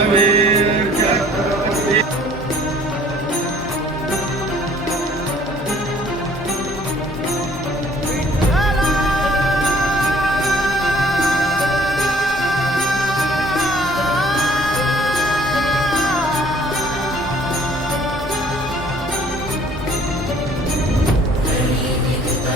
Amen.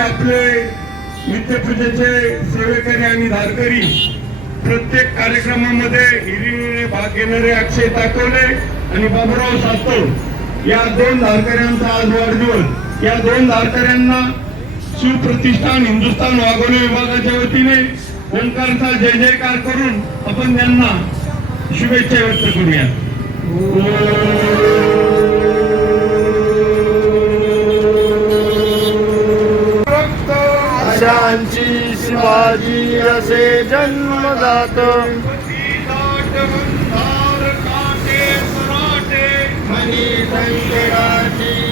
आपले नित्यपूजेचे सेवेकरी आणि धारकरी प्रत्येक कार्यक्रमामध्ये हिरिरीने भाग घेणारे अक्षय ताकवले आणि बाबुराव सातव या दोन धारकऱ्यांचा आज वाढदिवस. या दोन धारकऱ्यांना सुप्रतिष्ठान हिंदुस्थान वाघोली विभागाच्या वतीने ओंकारचा जय जयकार करून आपण त्यांना शुभेच्छा व्यक्त करूया अशांची शिवाजी असे जन्मदात मनी संकटाची